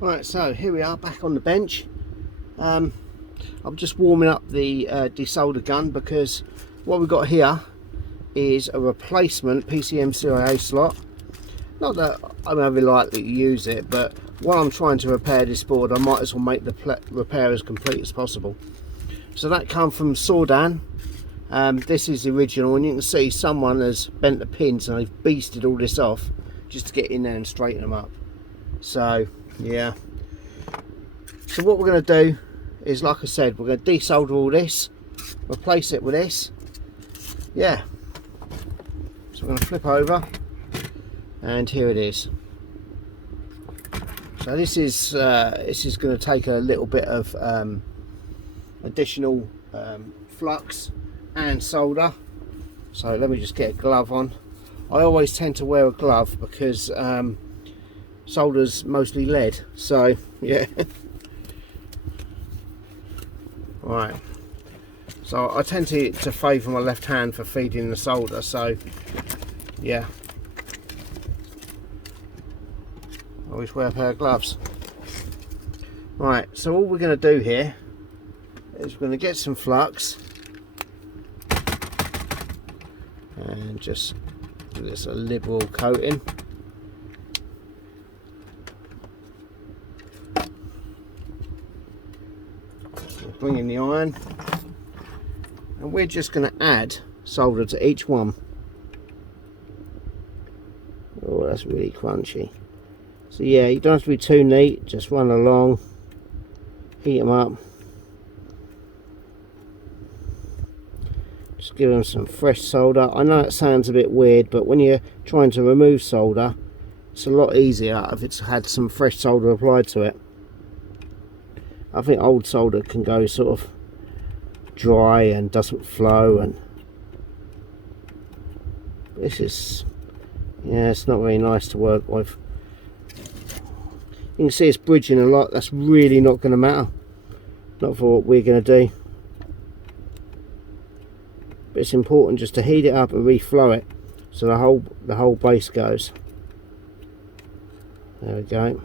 Right, so here we are back on the bench. I'm just warming up the desolder gun, because what we've got here is a replacement Pcmcia slot. Not that I'm very likely to use it, but while I'm trying to repair this board, I might as well make the repair as complete as possible. So that comes from Sordan. This is the original, and you can see someone has bent the pins and they've beasted all this off just to get in there and straighten them up. So yeah, so what we're going to do is, like I said, we're going to desolder all this, replace it with this. Yeah, so we're going to flip over, and here it is. So this is going to take a little bit of additional flux and solder. So let me just get a glove on. I always tend to wear a glove because solder's mostly lead, so yeah. Right, so I tend to favour my left hand for feeding the solder, so yeah, always wear a pair of gloves. Right, so all we're going to do here is we're going to get some flux and just give this a liberal coating. Bring in the iron, and we're just going to add solder to each one. Oh, that's really crunchy. So yeah, you don't have to be too neat, just run along, heat them up, just give them some fresh solder. I know it sounds a bit weird, but when you're trying to remove solder, it's a lot easier if it's had some fresh solder applied to it. I think old solder can go sort of dry and doesn't flow, and this is, yeah, it's not very nice to work with. You can see it's bridging a lot. That's really not going to matter, not for what we're going to do, but it's important just to heat it up and reflow it so the whole base goes. There we go.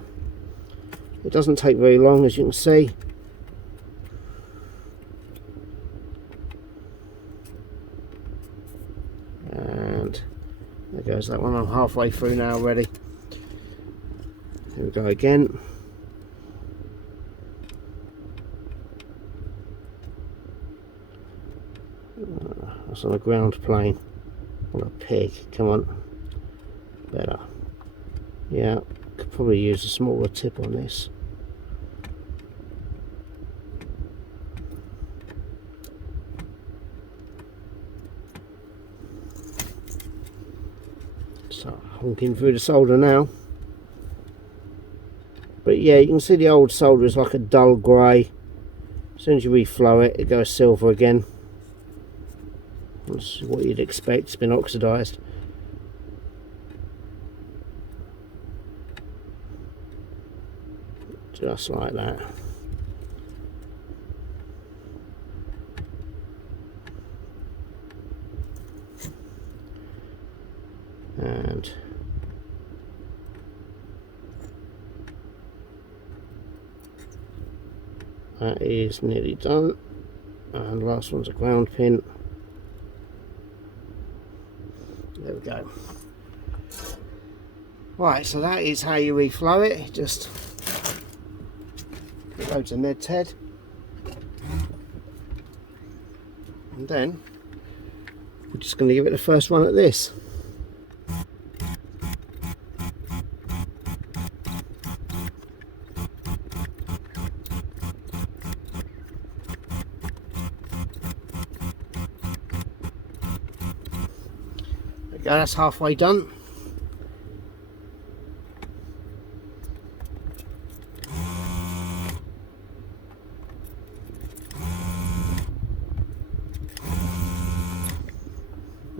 It doesn't take very long, as you can see. And there goes that one. I'm halfway through now already. Here we go again. That's on a ground plane. What a pig. Come on. Better. Yeah. Could probably use a smaller tip on this. So honking through the solder now. But yeah, you can see the old solder is like a dull grey. As soon as you reflow it, it goes silver again. That's what you'd expect. It's been oxidised. Just like that. And that is nearly done. And the last one's a ground pin. There we go. Right, so that is how you reflow it. Just put loads of Ned's head, and then we're just going to give it the first run at this. There we go, that's halfway done.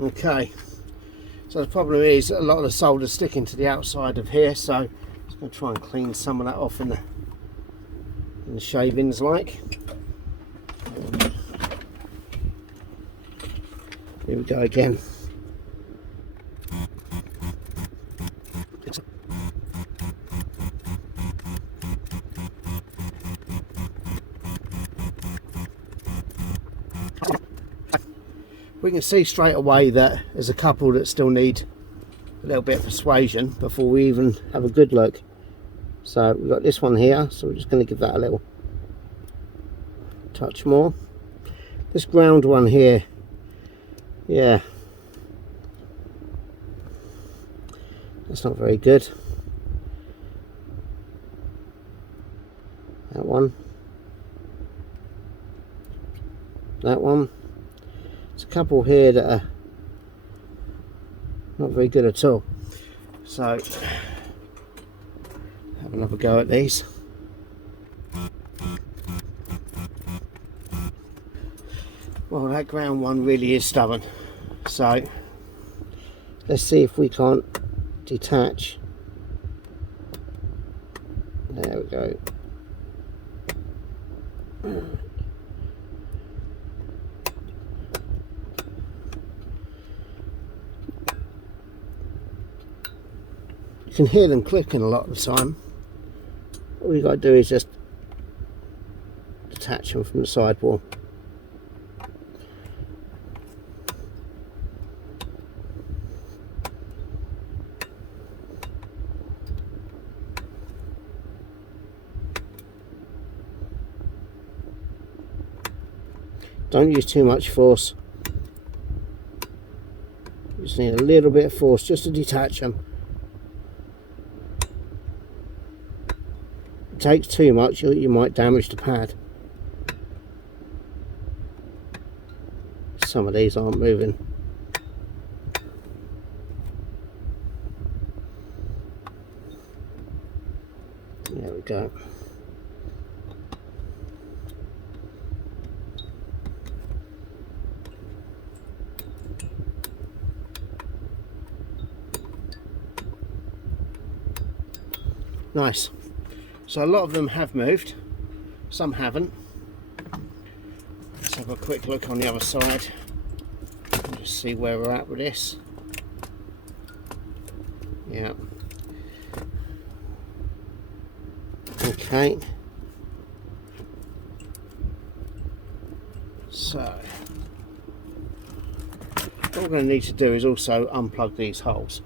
Okay, so the problem is a lot of the solder is sticking to the outside of here, so I'm just going to try and clean some of that off in the shavings like. Here we go again. We can see straight away that there's a couple that still need a little bit of persuasion before we even have a good look. So we've got this one here, so we're just going to give that a little touch more. This ground one here, yeah, that's not very good. That one. That one. There's a couple here that are not very good at all. So, have another go at these. Well, that ground one really is stubborn. So, let's see if we can't detach. There we go. You can hear them clicking a lot of the time. All you got to do is just detach them from the sidewall. Don't use too much force. You just need a little bit of force just to detach them. If it takes too much, you might damage the pad. Some of these aren't moving. There we go. Nice. So a lot of them have moved, some haven't. Let's have a quick look on the other side and just see where we're at with this. Yeah. Okay. So what we're going to need to do is also unplug these holes.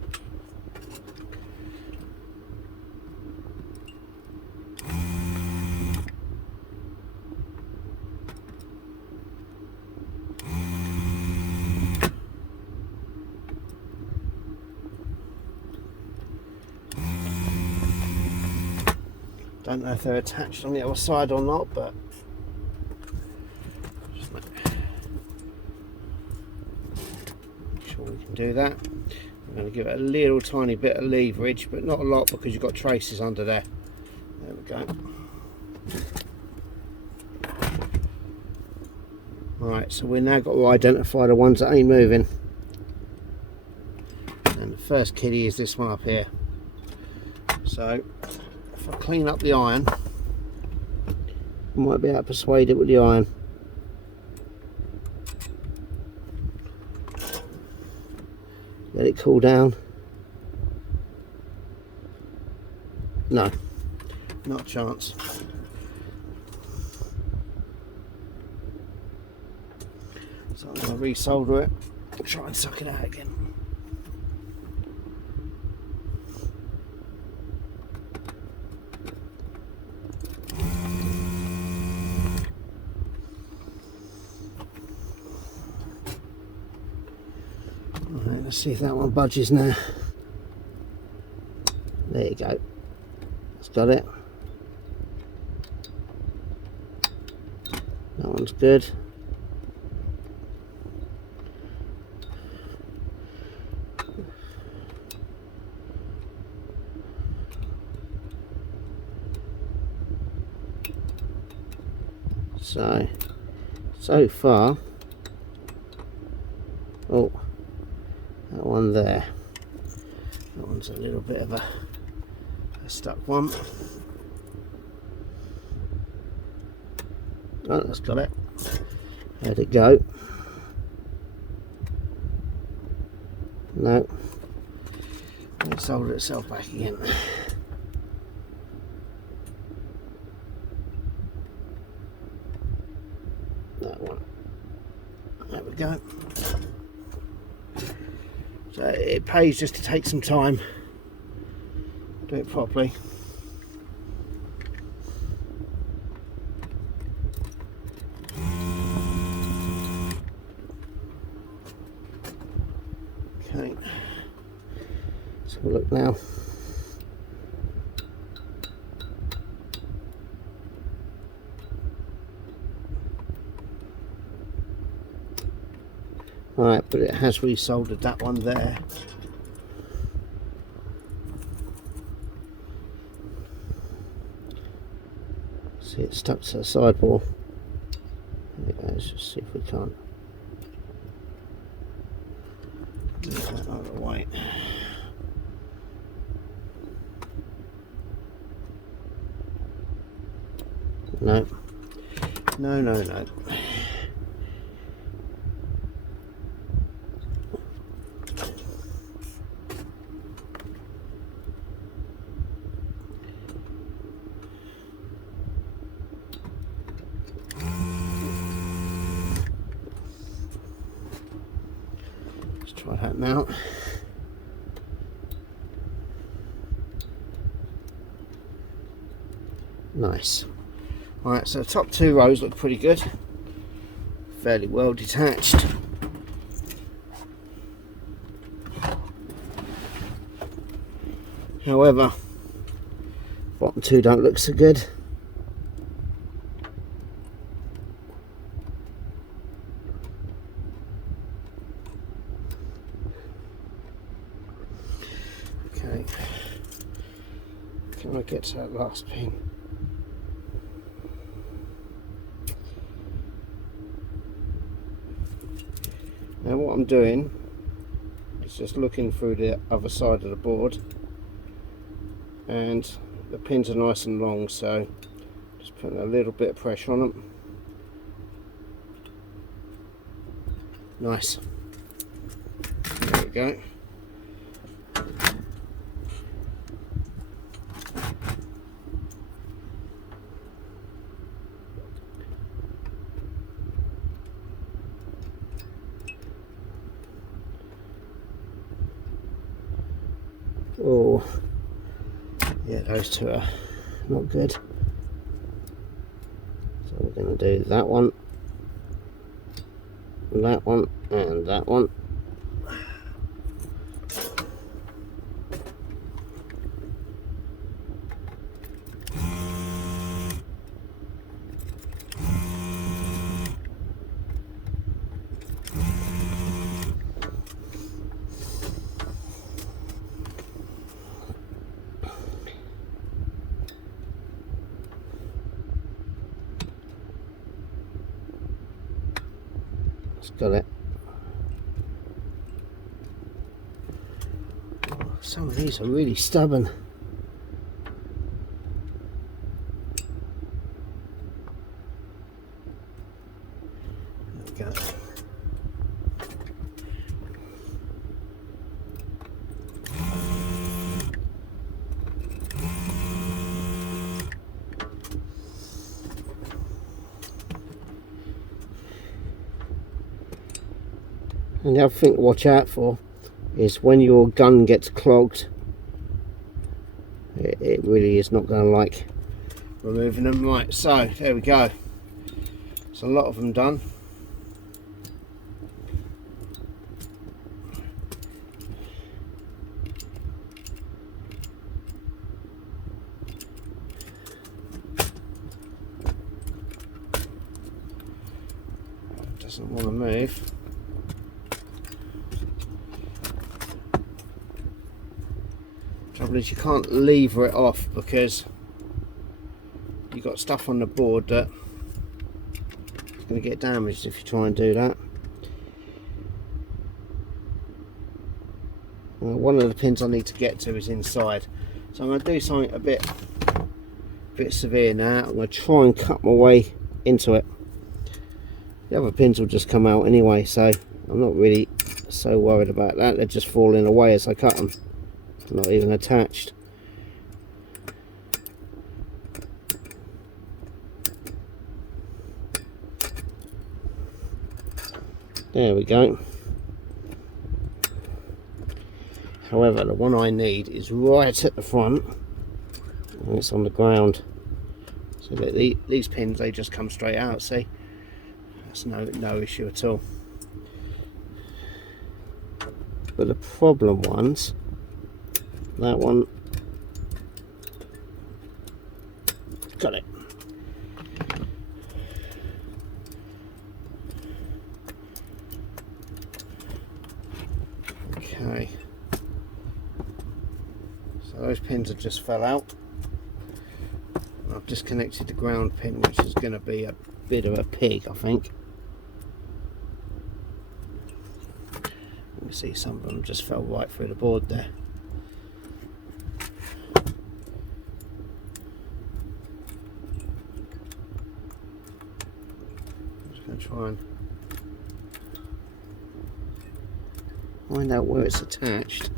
Don't know if they're attached on the other side or not, but just make sure we can do that. I'm going to give it a little tiny bit of leverage, but not a lot because you've got traces under there. There we go. Right, so we've now got to identify the ones that ain't moving. And the first kitty is this one up here. So if I clean up the iron, I might be able to persuade it with the iron. Let it cool down. No, not a chance. So I'm going to resolder it and try and suck it out again. Alright, let's see if that one budges now. There you go. It's got it. That one's good. So far, oh, that one there, that one's a little bit of a stuck one. Oh, that's got it. Let it go. No, it soldered itself back again. That one. There we go. So it pays just to take some time, do it properly. Okay, let's have a look now. Right, but it has resoldered that one there. See, it's stuck to the sidewall. Let's just see if we can't move that out of the way. No, no, no, no. Try that now. Nice. Alright, so the top two rows look pretty good. Fairly well detached. However, bottom two don't look so good. Okay, can I get to that last pin? Now what I'm doing is just looking through the other side of the board, and the pins are nice and long, so just putting a little bit of pressure on them. Nice. There we go. Oh, yeah, those two are not good. So we're going to do that one, and that one. Got it. Some of these are really stubborn. There we go. And the other thing to watch out for is when your gun gets clogged, it really is not going to like removing them. Right, so there we go. There's a lot of them done. Doesn't want to move. Trouble is you can't lever it off because you've got stuff on the board that is going to get damaged if you try and do that. One of the pins I need to get to is inside, so I'm going to do something a bit severe now. I'm going to try and cut my way into it. The other pins will just come out anyway, so I'm not really so worried about that. They're just falling away as I cut them. Not even attached. There we go. However, the one I need is right at the front, and it's on the ground. So that these pins, they just come straight out. See, that's no issue at all. But the problem ones, that one, got it. Okay. So those pins have just fell out. I've disconnected the ground pin, which is going to be a bit of a pig, I think. Let me see, some of them just fell right through the board there. I'm just going to try and find out where it's attached.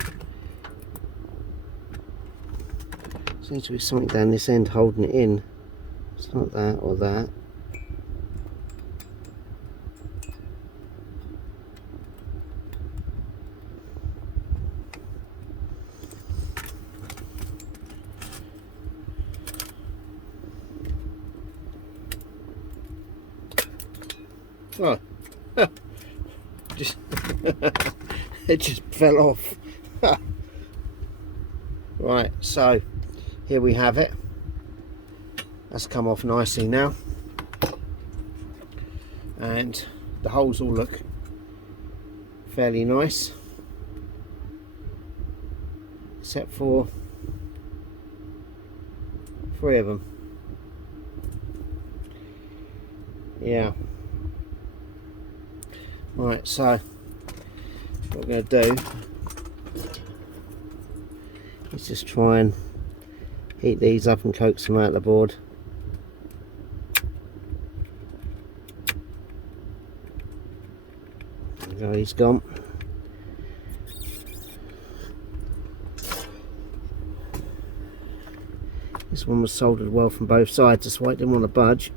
Seems to be something down this end holding it in. It's not that or that. Oh, just it just fell off. Right, so here we have it. That's come off nicely now, and the holes all look fairly nice, except for 3 of them. Yeah. Right, so what we're going to do is just try and heat these up and coax them out of the board. There we go, he's gone. This one was soldered well from both sides, that's why it didn't want to budge.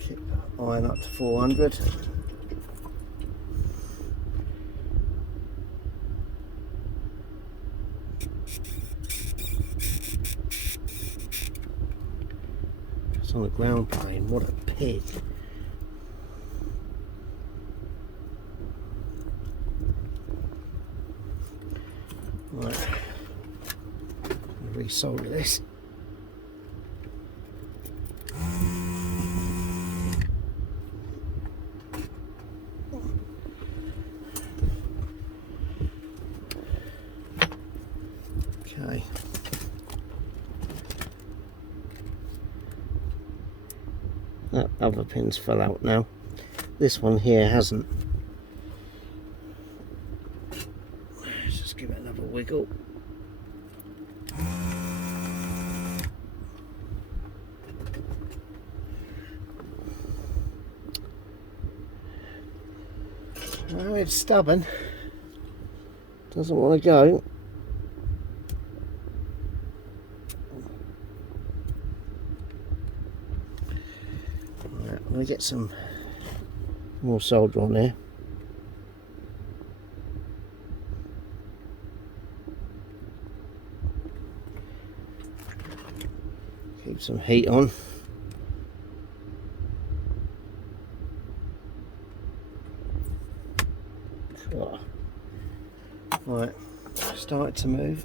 Keep iron up to 400. It's on the ground plane, what a pig. Right, resolder this. Okay. That other pin's fell out now. This one here hasn't. Let's just give it another wiggle. Oh, it's stubborn. Doesn't want to go. Right, I'm going to get some more solder on there. Keep some heat on. Right, start to move.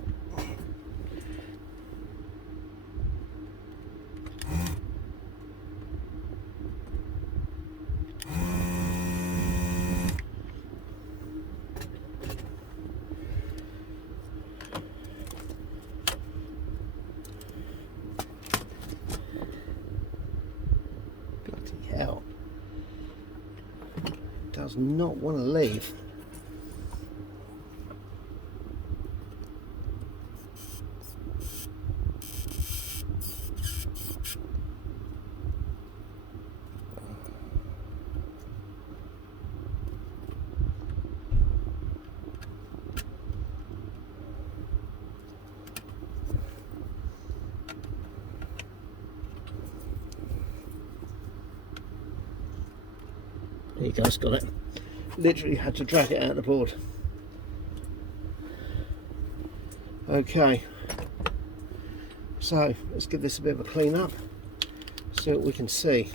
Bloody hell. Does not want to leave. you go, it's got it. Literally had to drag it out of the board. Okay, so let's give this a bit of a clean up, see what we can see.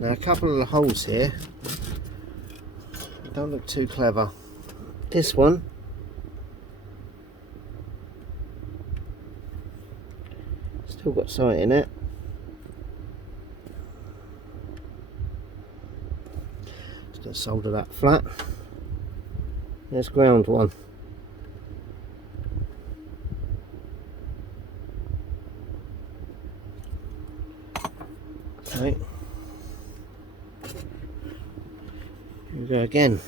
Now a couple of the holes here don't look too clever. This one still got something in it. Just going to solder that flat. There's ground one. Okay. Here we go again.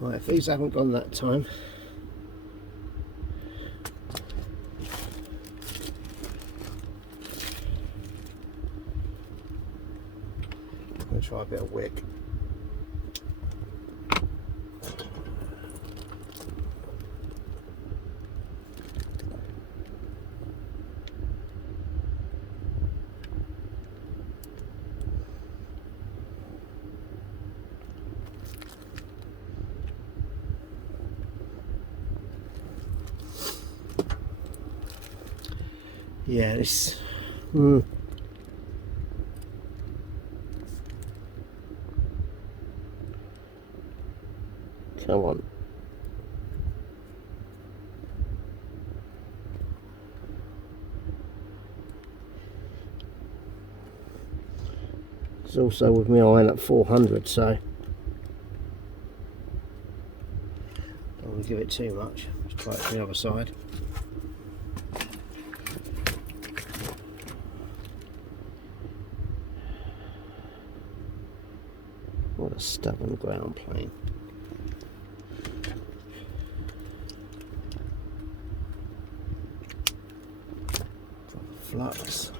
Right, if these haven't gone that time, I'm going to try a bit of wick. Yeah, this. Come on. It's also with my iron at 400, so don't want to give it too much. Let's try it from the other side. What a stubborn ground plane. Flux.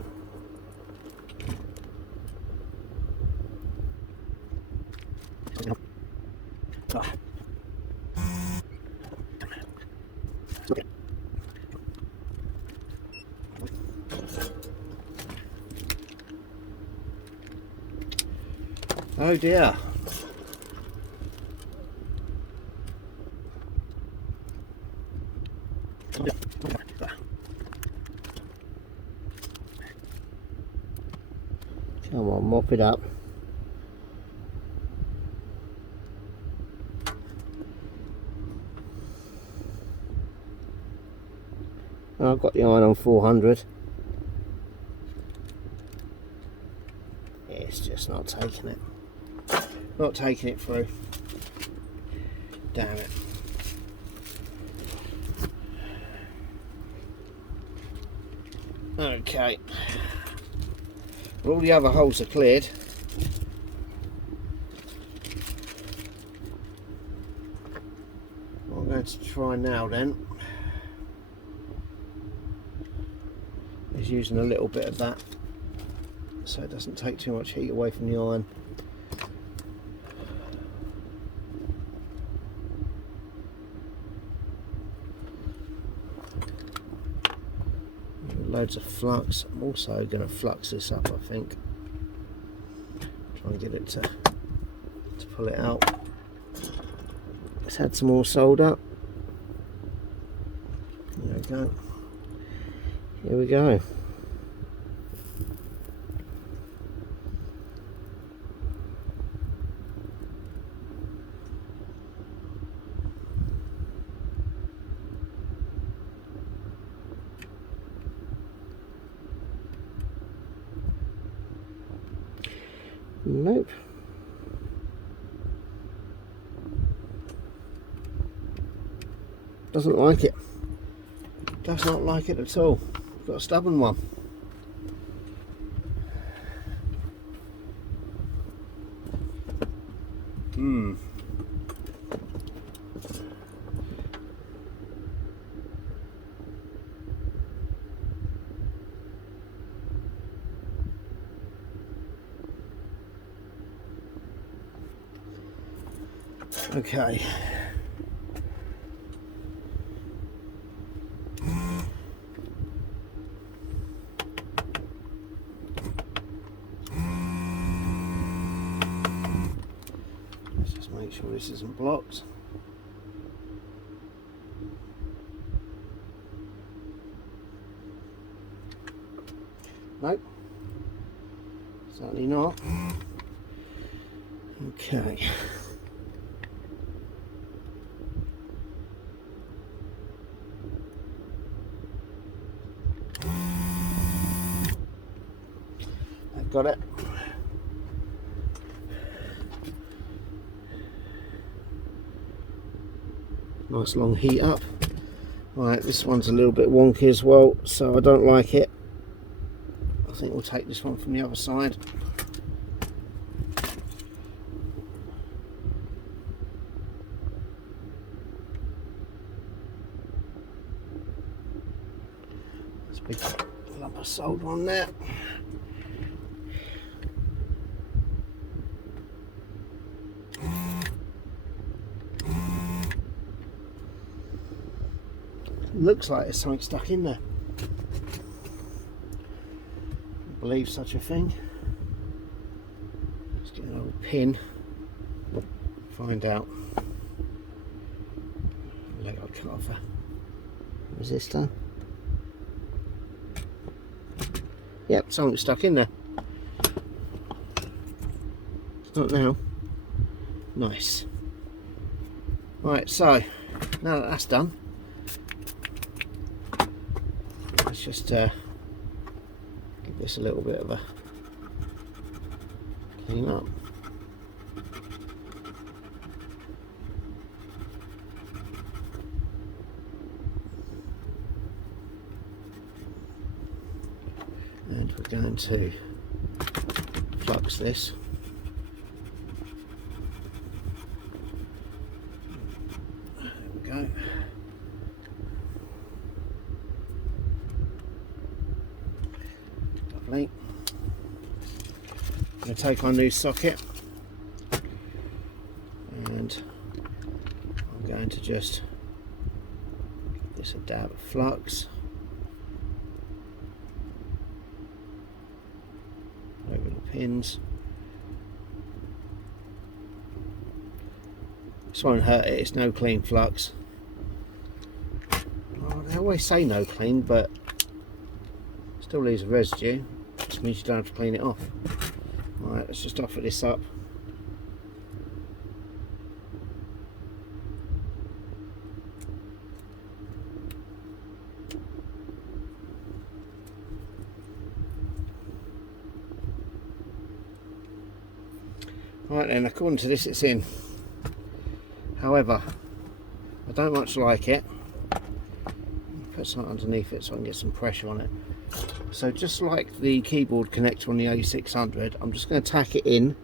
Oh dear. Come on, mop it up. I've got the iron on 400. It's just not taking it. Not taking it through. Damn it. Okay. Well, all the other holes are cleared. What I'm going to try now then is using a little bit of that so it doesn't take too much heat away from the iron. Loads of flux. I'm also going to flux this up, I think. Try and get it to pull it out. Let's add some more solder. There we go. Here we go. Nope. Doesn't like it. Does not like it at all. Got a stubborn one. Okay. Let's just make sure this isn't blocked. Nope. Certainly not. Okay. I've got it. Nice long heat up. Right, this one's a little bit wonky as well, so I don't like it. I think we'll take this one from the other side. There's a big lump of solder on there. Looks like there's something stuck in there. I believe such a thing. Let's get an old pin. Find out. Leg I'll cut off a resistor. Yep, something stuck in there. It's not now. Nice. Right, so now that that's done, let's just give this a little bit of a clean up. And we're going to flux this. There we go. Lovely. I'm going to take our new socket and I'm going to just give this a dab of flux. Little pins. This won't hurt it, it's no clean flux. Well, they always say no clean, but still leaves a residue. Just means you don't have to clean it off. Alright, let's just offer this up. Right then, according to this it's in. However, I don't much like it. Put something underneath it so I can get some pressure on it. So just like the keyboard connector on the A1200, I'm just going to tack it in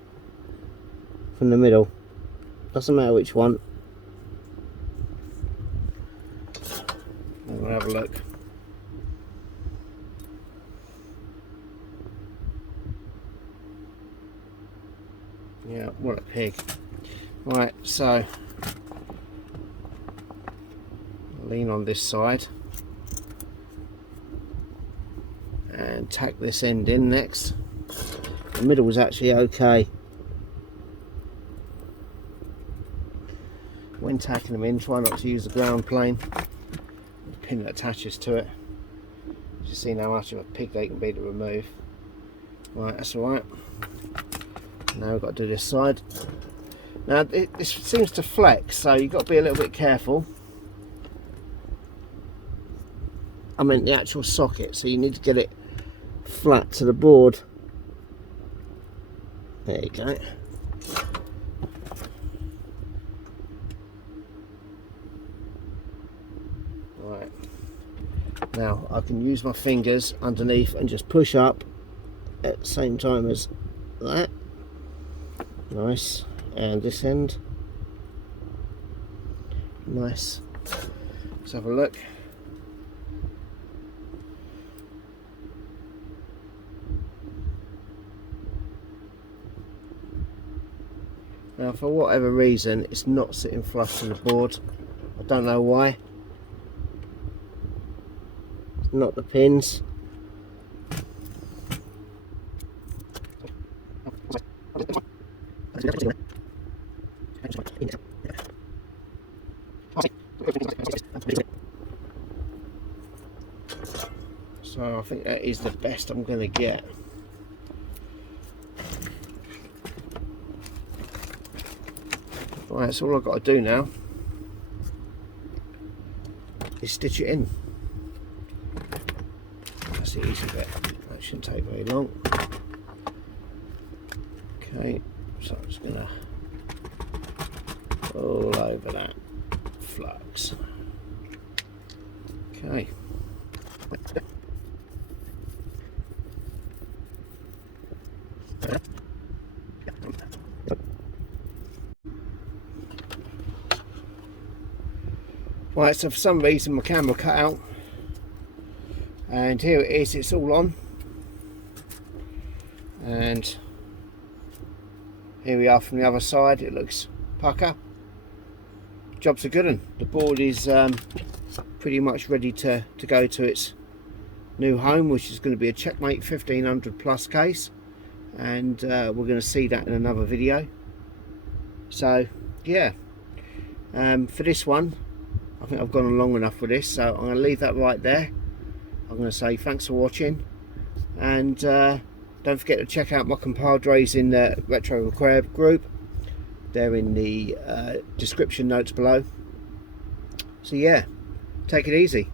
from the middle. Doesn't matter which one. And we'll have a look. Yeah, what a pig. Right, so lean on this side and tack this end in next. The middle was actually okay. When tacking them in, try not to use the ground plane. The pin that attaches to it. Just see how much of a pig they can be to remove. Right, that's alright. Now we've got to do this side. Now this seems to flex, so you've got to be a little bit careful. I meant the actual socket, so you need to get it flat to the board. There you go. Right. Now I can use my fingers underneath and just push up at the same time as that. Nice. and this end. Nice. Let's have a look. Now, for whatever reason, it's not sitting flush to the board. I don't know why. It's not the pins. So I think that is the best I'm going to get. Right, so all I've got to do now is stitch it in. That's the easy bit. That shouldn't take very long. Okay, so I'm just going to all over that flux. Okay. Right, so for some reason my camera cut out, and here it is, it's all on, and here we are from the other side. It looks pucker. Job's a good one. The board is pretty much ready to go to its new home, which is going to be a Checkmate 1500 plus case, and we're going to see that in another video. So yeah, for this one I think I've gone on long enough with this, so I'm going to leave that right there. I'm going to say thanks for watching, and don't forget to check out my compadres in the Retro Repair group. They're in the description notes below. So yeah, take it easy.